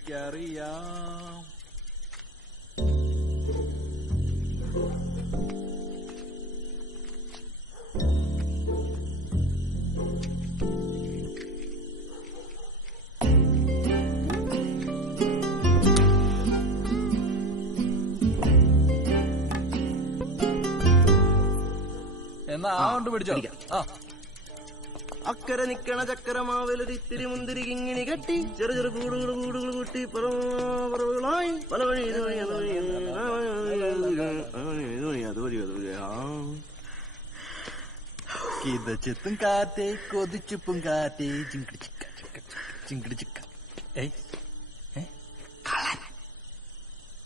യാദവാഹിനിക്കറിയാം. എന്നാ കൊണ്ട് പിടിച്ചോ. അക്കരെ നിക്കണ ചക്കരമാവിലൊരിത്തിരി മുന്തിരി കിങ്ങിണി കെട്ടി ചെറു ചെറു കൂടുകൾ കൂടുകൾ കൂട്ടി പറവുകളായി പല വഴി കിതച്ചെത്തും കാറ്റേ കൊതിച്ചുപ്പും കാറ്റേ ചിങ്കിടി ചിക്ക ചിങ്കിടി ചിക്ക.